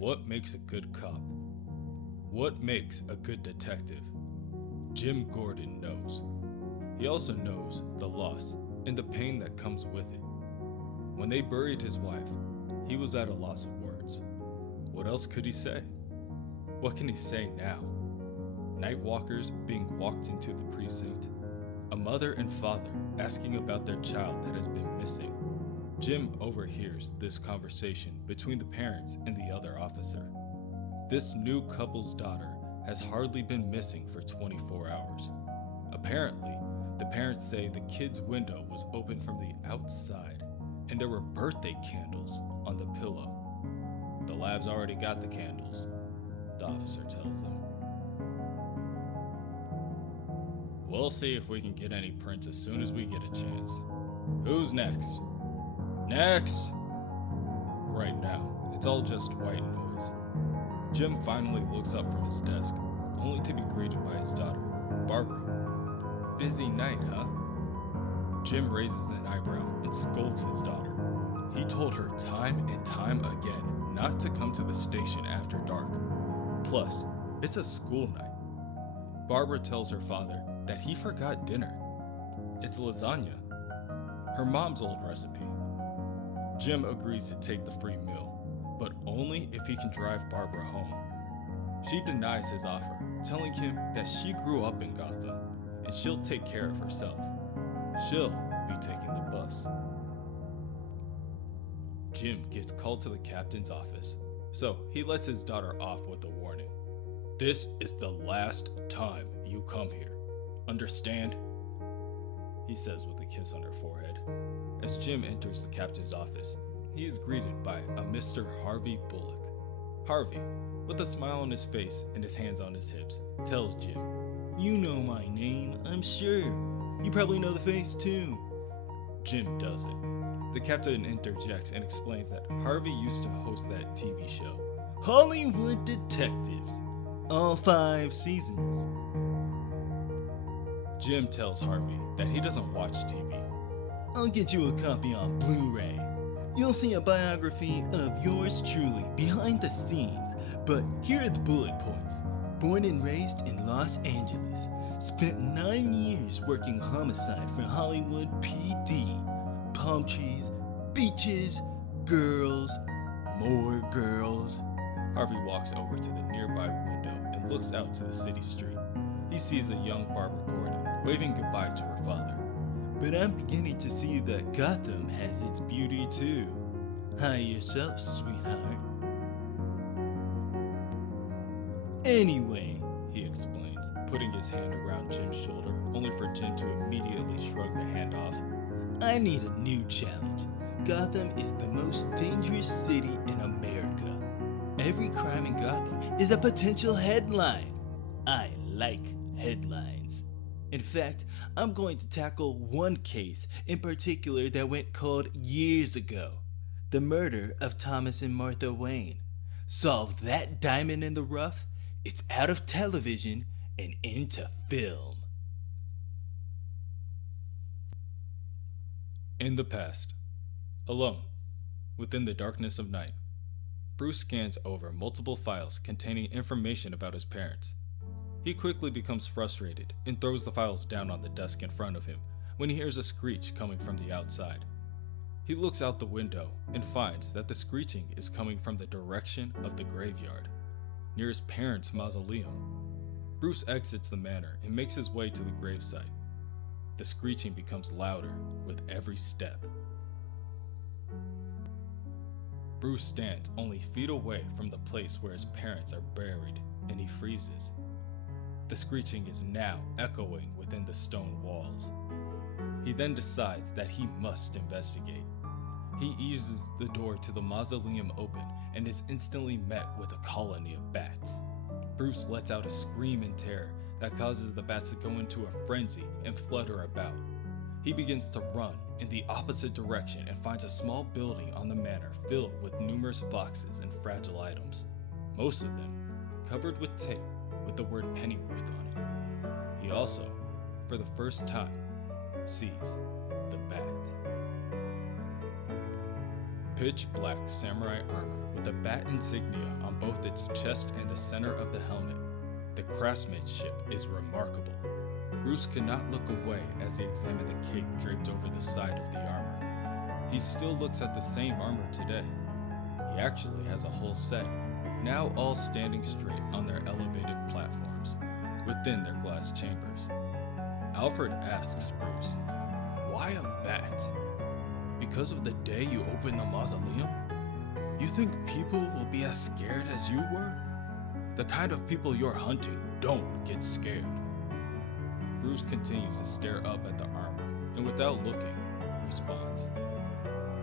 What makes a good cop? What makes a good detective? Jim Gordon knows. He also knows the loss and the pain that comes with it. When they buried his wife, he was at a loss of words. What else could he say? What can he say now? Night walkers being walked into the precinct. A mother and father asking about their child that has been missing. Jim overhears this conversation between the parents and the other officer. This new couple's daughter has hardly been missing for 24 hours. Apparently, the parents say the kid's window was open from the outside, and there were birthday candles on the pillow. The lab's already got the candles, the officer tells them. We'll see if we can get any prints as soon as we get a chance. Who's next? Next! Right now, it's all just white noise. Jim finally looks up from his desk, only to be greeted by his daughter, Barbara. Busy night, huh? Jim raises an eyebrow and scolds his daughter. He told her time and time again not to come to the station after dark. Plus, it's a school night. Barbara tells her father that he forgot dinner. It's lasagna, her mom's old recipe. Jim agrees to take the free meal, but only if he can drive Barbara home. She denies his offer, telling him that she grew up in Gotham and she'll take care of herself. She'll be taking the bus. Jim gets called to the captain's office, so he lets his daughter off with a warning. This is the last time you come here. Understand? He says with a kiss on her forehead. As Jim enters the captain's office, he is greeted by a Mr. Harvey Bullock. Harvey, with a smile on his face and his hands on his hips, tells Jim, "You know my name, I'm sure. You probably know the face too." Jim doesn't. The captain interjects and explains that Harvey used to host that TV show, Hollywood Detectives, all 5 seasons. Jim tells Harvey that he doesn't watch TV. "I'll get you a copy on Blu-ray. You'll see a biography of yours truly behind the scenes, but here are the bullet points. Born and raised in Los Angeles, spent 9 years working homicide for Hollywood PD. Palm trees, beaches, girls, more girls." Harvey walks over to the nearby window and looks out to the city street. He sees a young Barbara Gordon waving goodbye to her father. "But I'm beginning to see that Gotham has its beauty too. Hi yourself, sweetheart." "Anyway," he explains, putting his hand around Jim's shoulder, only for Jim to immediately shrug the hand off. "I need a new challenge. Gotham is the most dangerous city in America. Every crime in Gotham is a potential headline. I like headlines. In fact, I'm going to tackle one case in particular that went cold years ago. The murder of Thomas and Martha Wayne. Solve that diamond in the rough, it's out of television and into film." In the past, alone, within the darkness of night, Bruce scans over multiple files containing information about his parents. He quickly becomes frustrated and throws the files down on the desk in front of him when he hears a screech coming from the outside. He looks out the window and finds that the screeching is coming from the direction of the graveyard, near his parents' mausoleum. Bruce exits the manor and makes his way to the gravesite. The screeching becomes louder with every step. Bruce stands only feet away from the place where his parents are buried, and he freezes. The screeching is now echoing within the stone walls. He then decides that he must investigate. He eases the door to the mausoleum open and is instantly met with a colony of bats. Bruce lets out a scream in terror that causes the bats to go into a frenzy and flutter about. He begins to run in the opposite direction and finds a small building on the manor filled with numerous boxes and fragile items, most of them covered with tape with the word Pennyworth on it. He also, for the first time, sees the bat. pitch black samurai armor with the bat insignia on both its chest and the center of the helmet. The craftsmanship is remarkable. Bruce could not look away as he examined the cape draped over the side of the armor. He still looks at the same armor today. He actually has a whole set, now all standing straight on their elevated platforms, within their glass chambers. Alfred asks Bruce, "Why a bat? Because of the day you opened the mausoleum? You think people will be as scared as you were? The kind of people you're hunting don't get scared." Bruce continues to stare up at the armor, and without looking, responds,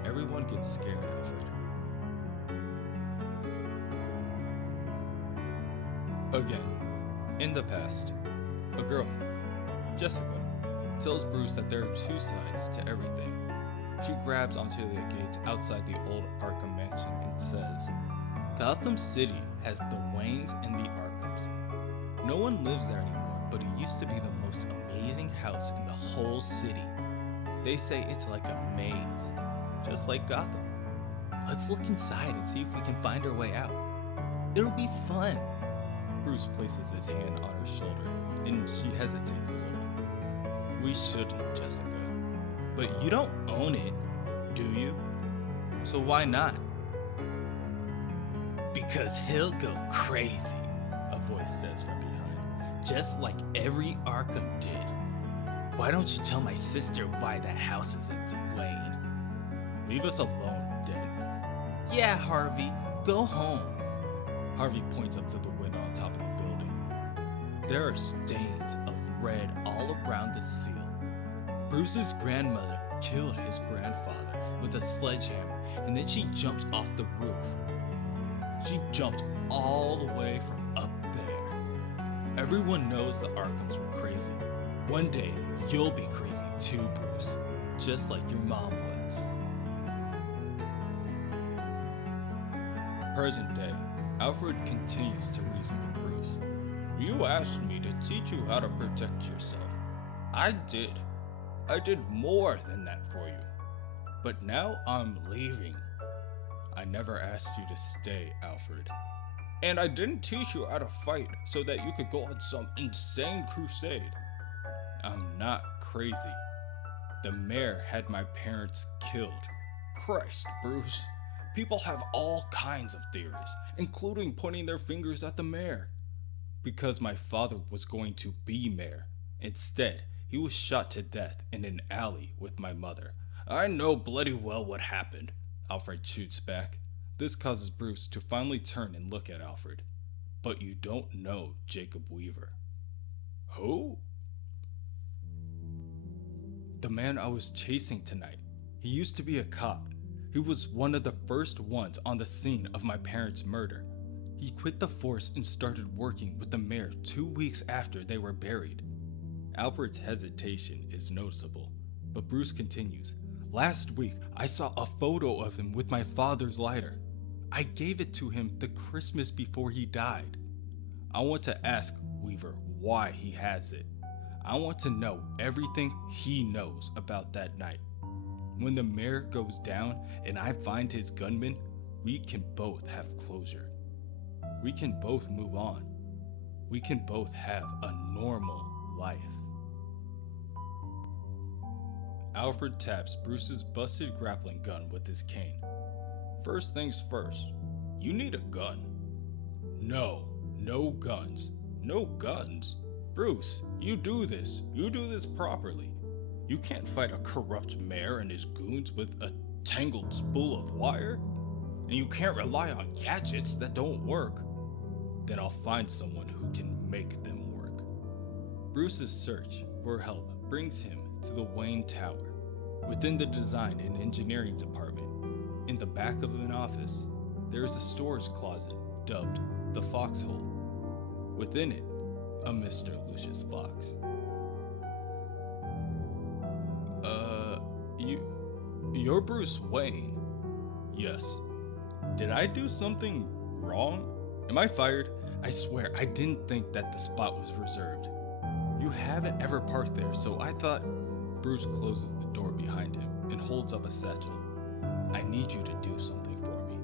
"Everyone gets scared, Alfred." Again, in the past, a girl, Jessica, tells Bruce that there are two sides to everything. She grabs onto the gates outside the old Arkham mansion and says, "Gotham City has the Waynes and the Arkhams. No one lives there anymore, but it used to be the most amazing house in the whole city. They say it's like a maze, just like Gotham. Let's look inside and see if we can find our way out. It'll be fun." Bruce places his hand on her shoulder, and she hesitates a little. "We shouldn't, Jessica. But you don't own it, do you? So why not?" "Because he'll go crazy," a voice says from behind, "just like every Arkham did. Why don't you tell my sister why the house is empty, Wayne?" "Leave us alone, Den." "Yeah, Harvey, go home." Harvey points up to the window on top of the building. There are stains of red all around the seal. Bruce's grandmother killed his grandfather with a sledgehammer, and then she jumped off the roof. She jumped all the way from up there. Everyone knows the Arkhams were crazy. One day, you'll be crazy too, Bruce, just like your mom was. Present day, Alfred continues to reason with Bruce. "You asked me to teach you how to protect yourself. I did. I did more than that for you. But now I'm leaving. I never asked you to stay, Alfred. And I didn't teach you how to fight so that you could go on some insane crusade. I'm not crazy. The mayor had my parents killed. Christ, Bruce. People have all kinds of theories, including pointing their fingers at the mayor. Because my father was going to be mayor. Instead, he was shot to death in an alley with my mother. I know bloody well what happened," Alfred shoots back. This causes Bruce to finally turn and look at Alfred. "But you don't know Jacob Weaver." "Who?" "The man I was chasing tonight. He used to be a cop. He was one of the first ones on the scene of my parents' murder. He quit the force and started working with the mayor 2 weeks after they were buried." Alfred's hesitation is noticeable, but Bruce continues. "Last week, I saw a photo of him with my father's lighter. I gave it to him the Christmas before he died. I want to ask Weaver why he has it. I want to know everything he knows about that night. When the mayor goes down and I find his gunman, we can both have closure. We can both move on. We can both have a normal life." Alfred taps Bruce's busted grappling gun with his cane. "First things first, you need a gun." No guns. No guns? Bruce, you do this. You do this properly. You can't fight a corrupt mayor and his goons with a tangled spool of wire. And you can't rely on gadgets that don't work. Then I'll find someone who can make them work. Bruce's search for help brings him to the Wayne Tower. Within the design and engineering department, in the back of an office, there is a storage closet dubbed the Foxhole. Within it, a Mr. Lucius Fox. You're Bruce Wayne?" "Yes." "Did I do something wrong? Am I fired? I swear I didn't think that the spot was reserved. You haven't ever parked there, so I thought..." Bruce closes the door behind him and holds up a satchel. I need you to do something for me.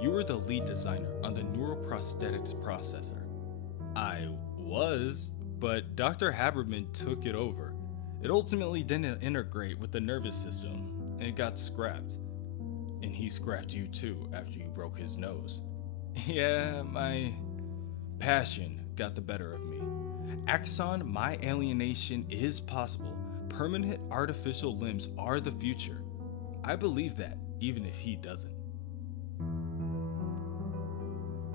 You were the lead designer on the neuroprosthetics processor. I was, but Dr. Haberman took it over. It ultimately didn't integrate with the nervous system, and it got scrapped. And he scrapped you too after you broke his nose. Yeah, my passion got the better of me. Axon, my alienation is possible. Permanent artificial limbs are the future. I believe that, even if he doesn't.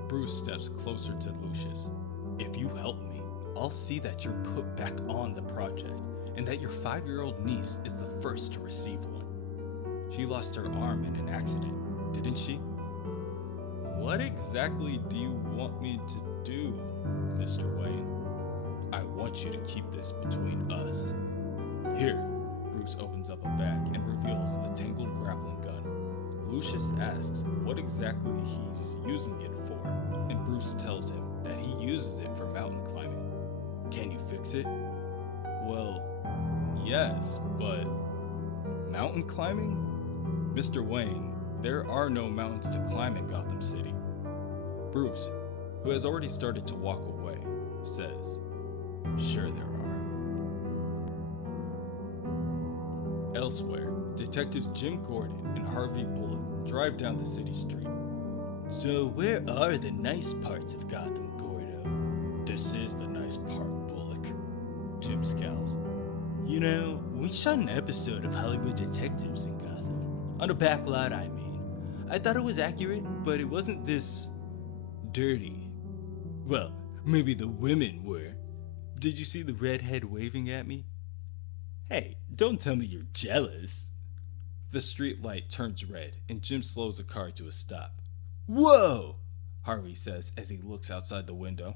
Bruce steps closer to Lucius. If you help me, I'll see that you're put back on the project, and that your 5-year-old niece is the first to receive one. She lost her arm in an accident, didn't she? What exactly do you want me to do, Mr. Wayne? I want you to keep this between us. Here, Bruce opens up a bag and reveals the tangled grappling gun. Lucius asks what exactly he's using it for, and Bruce tells him that he uses it for mountain climbing. Can you fix it? Well, yes, but mountain climbing? Mr. Wayne, there are no mountains to climb in Gotham City. Bruce, who has already started to walk away, says, sure there are. Elsewhere, detectives Jim Gordon and Harvey Bullock drive down the city street. So where are the nice parts of Gotham, Gordo? This is the nice part, Bullock. Jim scowls. You know, we shot an episode of Hollywood Detectives in Gotham. On the back lot, I mean. I thought it was accurate, but it wasn't this dirty. Well, maybe the women were. Did you see the redhead waving at me? Hey, don't tell me you're jealous. The street light turns red, and Jim slows the car to a stop. Whoa! Harvey says as he looks outside the window.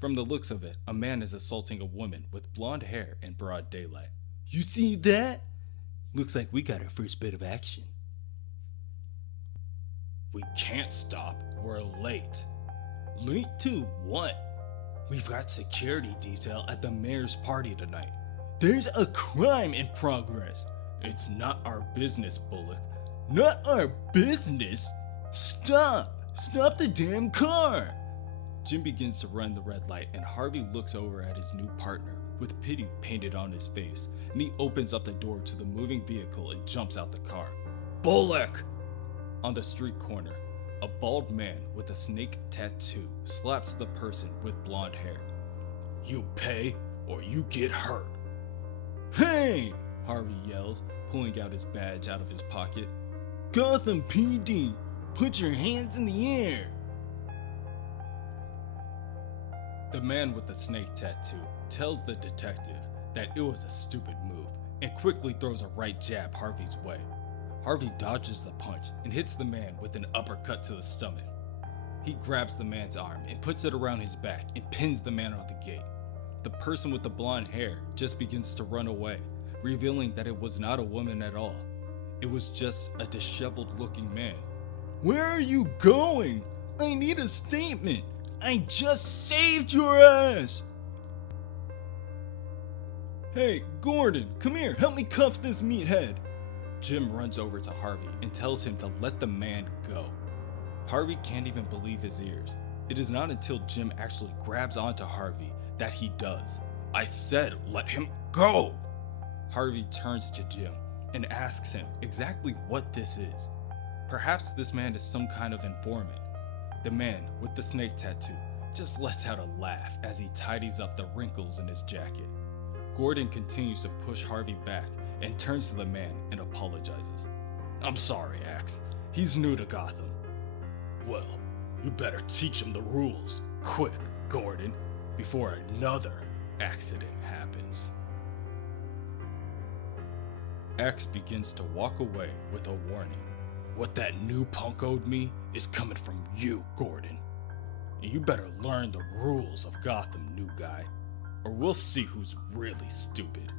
From the looks of it, a man is assaulting a woman with blonde hair in broad daylight. You see that? Looks like we got our first bit of action. We can't stop. We're late. Late to what? We've got security detail at the mayor's party tonight. There's a crime in progress. It's not our business, Bullock. Not our business? Stop! Stop the damn car! Jim begins to run the red light, and Harvey looks over at his new partner with pity painted on his face, and he opens up the door to the moving vehicle and jumps out the car. Bullock! On the street corner, a bald man with a snake tattoo slaps the person with blonde hair. You pay or you get hurt. Hey! Harvey yells, pulling out his badge out of his pocket. Gotham PD! Put your hands in the air! The man with the snake tattoo tells the detective that it was a stupid move and quickly throws a right jab Harvey's way. Harvey dodges the punch and hits the man with an uppercut to the stomach. He grabs the man's arm and puts it around his back and pins the man on the gate. The person with the blonde hair just begins to run away, revealing that it was not a woman at all. It was just a disheveled looking man. Where are you going? I need a statement. I just saved your ass. Hey, Gordon, come here. Help me cuff this meathead. Jim runs over to Harvey and tells him to let the man go. Harvey can't even believe his ears. It is not until Jim actually grabs onto Harvey that he does. I said let him go! Harvey turns to Jim and asks him exactly what this is. Perhaps this man is some kind of informant. The man with the snake tattoo just lets out a laugh as he tidies up the wrinkles in his jacket. Gordon continues to push Harvey back and turns to the man and apologizes. I'm sorry, Axe. He's new to Gotham. Well, you better teach him the rules, quick, Gordon, before another accident happens. Axe begins to walk away with a warning. What that new punk owed me is coming from you, Gordon. And you better learn the rules of Gotham, new guy, or we'll see who's really stupid.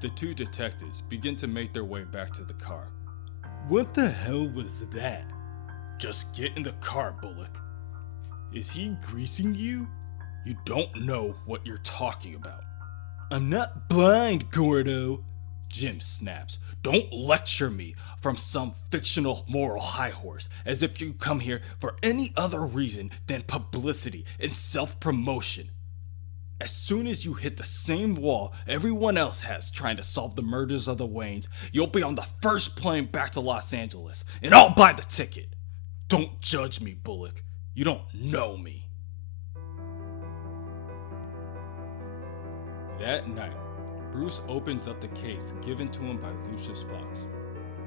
The two detectives begin to make their way back to the car. What the hell was that? Just get in the car, Bullock. Is he greasing you? You don't know what you're talking about. I'm not blind, Gordo. Jim snaps. Don't lecture me from some fictional moral high horse as if you come here for any other reason than publicity and self-promotion. As soon as you hit the same wall everyone else has trying to solve the murders of the Waynes, you'll be on the first plane back to Los Angeles, and I'll buy the ticket. Don't judge me, Bullock. You don't know me. That night, Bruce opens up the case given to him by Lucius Fox.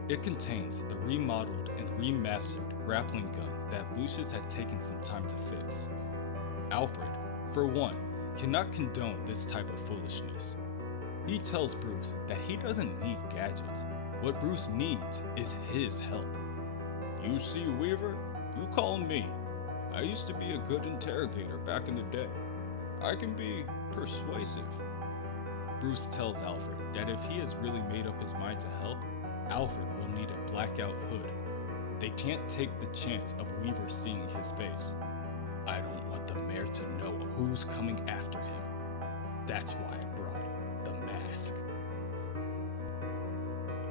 It contains the remodeled and remastered grappling gun that Lucius had taken some time to fix. Alfred, for one, cannot condone this type of foolishness. He tells Bruce that he doesn't need gadgets. What Bruce needs is his help. You see, Weaver, you call me. I used to be a good interrogator back in the day. I can be persuasive. Bruce tells Alfred that if he has really made up his mind to help, Alfred will need a blackout hood. They can't take the chance of Weaver seeing his face. I don't want the mayor to know who's coming after him. That's why I brought the mask.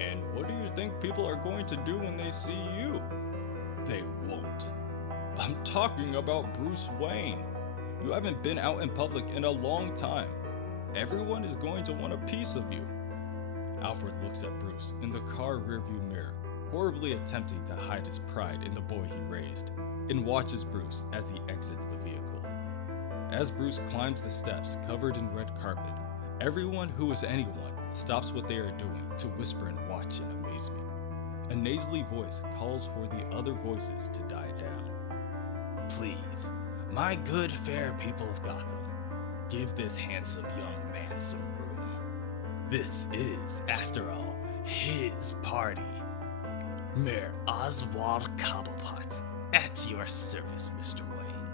And what do you think people are going to do when they see you? They won't. I'm talking about Bruce Wayne. You haven't been out in public in a long time. Everyone is going to want a piece of you. Alfred looks at Bruce in the car rearview mirror, horribly attempting to hide his pride in the boy he raised, and watches Bruce as he exits the vehicle. As Bruce climbs the steps covered in red carpet, everyone who is anyone stops what they are doing to whisper and watch in amazement. A nasally voice calls for the other voices to die down. Please, my good fair people of Gotham, give this handsome young man some room. This is, after all, his party. Mayor Oswald Cobblepot, at your service, Mr. Wayne.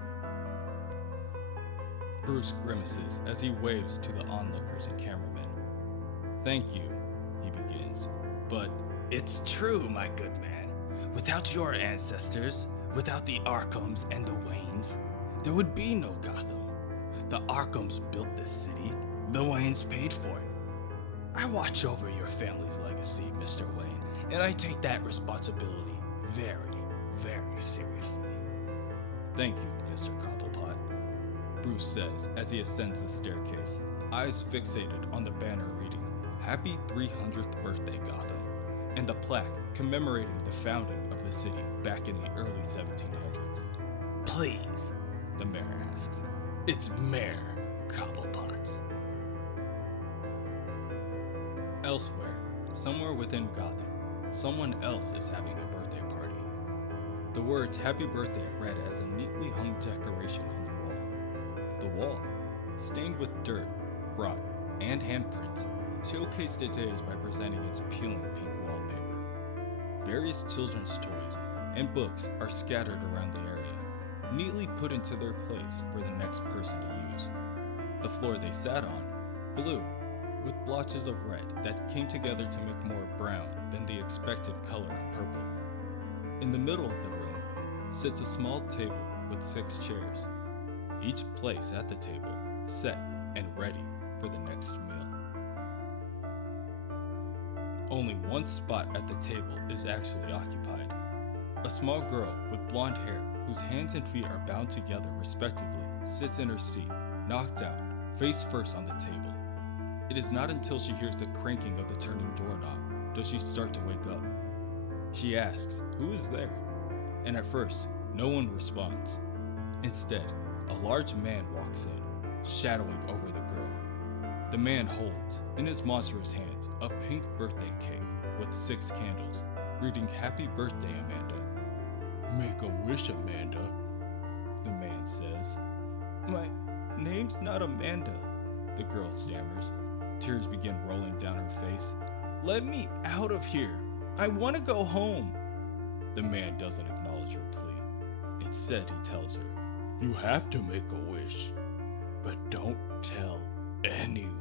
Bruce grimaces as he waves to the onlookers and cameramen. Thank you, he begins. But it's true, my good man. Without your ancestors, without the Arkhams and the Waynes, there would be no Gotham. The Arkhams built this city. The Waynes paid for it. I watch over your family's legacy, Mr. Wayne, and I take that responsibility very, very seriously. Thank you, Mr. Cobblepot, Bruce says as he ascends the staircase, eyes fixated on the banner reading, Happy 300th Birthday, Gotham, and the plaque commemorating the founding of the city back in the early 1700s. Please, the mayor asks. It's Mayor Cobblepot. Elsewhere, somewhere within Gotham, someone else is having a birthday party. The words Happy Birthday read as a neatly hung decoration on the wall. The wall, stained with dirt, rot, and handprints, showcased its age by presenting its peeling pink wallpaper. Various children's toys and books are scattered around the area, neatly put into their place for the next person to use. The floor they sat on, blue, with blotches of red that came together to make more brown than the expected color of purple. In the middle of the room sits a small table with 6 chairs, each place at the table set and ready for the next meal. Only one spot at the table is actually occupied. A small girl with blonde hair, whose hands and feet are bound together respectively, sits in her seat, knocked out, face first on the table. It is not until she hears the cranking of the turning doorknob does she start to wake up. She asks, who is there? And at first, no one responds. Instead, a large man walks in, shadowing over the girl. The man holds, in his monstrous hands, a pink birthday cake with 6 candles, reading Happy Birthday, Amanda. Make a wish, Amanda, the man says. My name's not Amanda, the girl stammers. Tears begin rolling down her face. Let me out of here. I want to go home. The man doesn't acknowledge her plea. Instead, he tells her, you have to make a wish, but don't tell anyone.